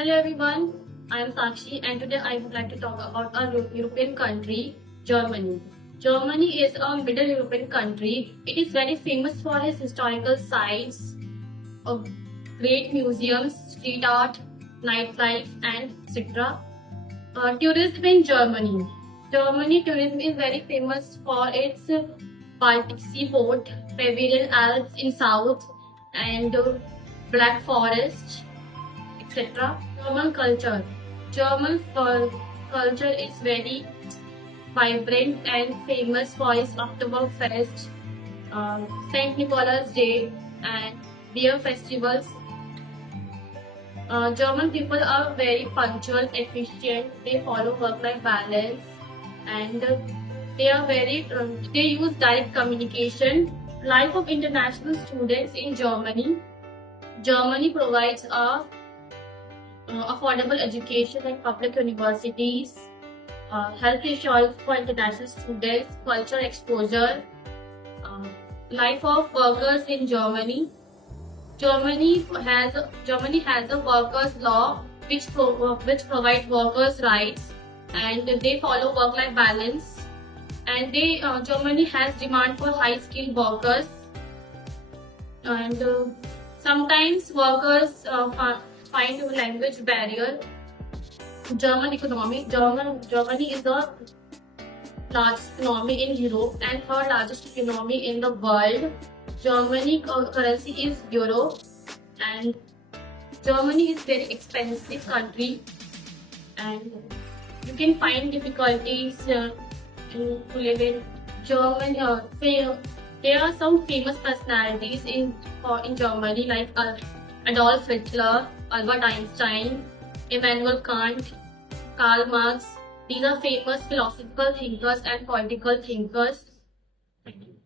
Hello everyone, I am Sakshi and today I would like to talk about a European country, Germany. Germany is a Middle European country. It is very famous for its historical sites, of great museums, street art, nightlife and etc. Tourism in Germany. Germany tourism is very famous for its Baltic Sea port, Bavarian Alps in south and Black Forest etc. German culture. Culture is very vibrant and famous for its Oktoberfest, Saint Nicholas Day, and beer festivals. German people are very punctual, efficient. They follow work-life balance, and they use direct communication. Life of international students in Germany. Germany provides a affordable education at public universities, health insurance for international students, cultural exposure, uh, life of workers in Germany. Germany has a workers' law which provides workers' rights, and they follow work-life balance. And Germany has demand for high-skilled workers, and sometimes workers find a language barrier. Germany is the largest economy in Europe and third largest economy in the world. Germany currency is euro, and Germany is very expensive country, and you can find difficulties to live in Germany. There are some famous personalities in Germany like Adolf Hitler, Albert Einstein, Immanuel Kant, Karl Marx. These are famous philosophical thinkers and political thinkers. Thank you.